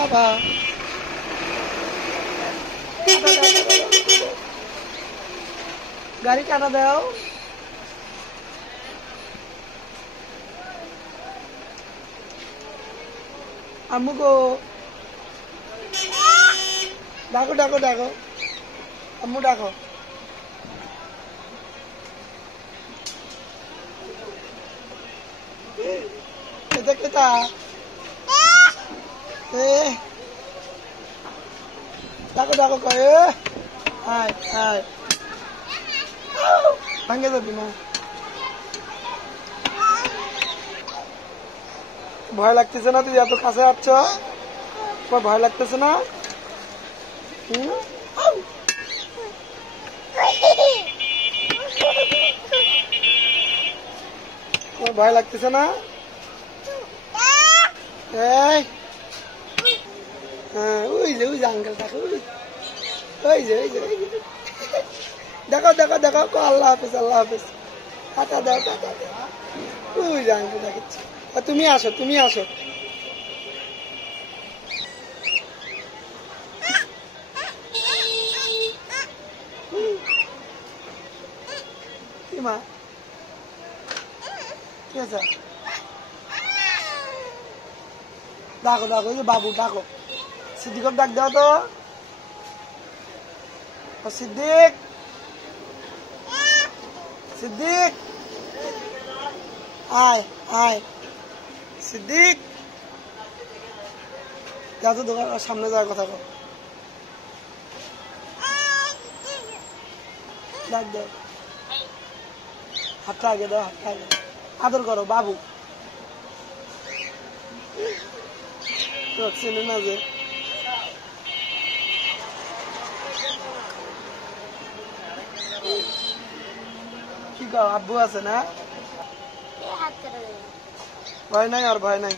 খাবা গাড়ি কাটা দাও আম্মু গো ডাকো ডাকো ডাকো আম্মু ডাকো এটা কেটা ডাকো ডাকো কয় আয় আয় ভাঙে যাবি না ভয় লাগতেছে না তুই এত কাছে আসছ তোমার ভয় লাগতেছে না তোমার ভয় লাগতেছে না এই হ্যাঁ ওই যে আঙ্কেল দেখো ওই যে দেখো দেখো দেখো আল্লাহ হাফিজ আল্লাহ হাফিজ টাটা দাও টাটা দাও ওই যে আঙ্কেল দেখাচ্ছি তুমি আসো তুমি আসো মা ঠিক আছে ডাকো ডাকো ওই যে বাবু ডাকো সিদ্দিকক ডাক দাও তো সিদ্দিক সিদ্দিক আয় আয় সিদ্দিক যা তো দোকান সামনে যাওয়ার কথা কো ডাক দাও হাতটা আগে দাও হাতটা আগে আদর করো বাবু চেনে না যে কি কও আব্বু আছে না ভয় নাই আর ভয় নাই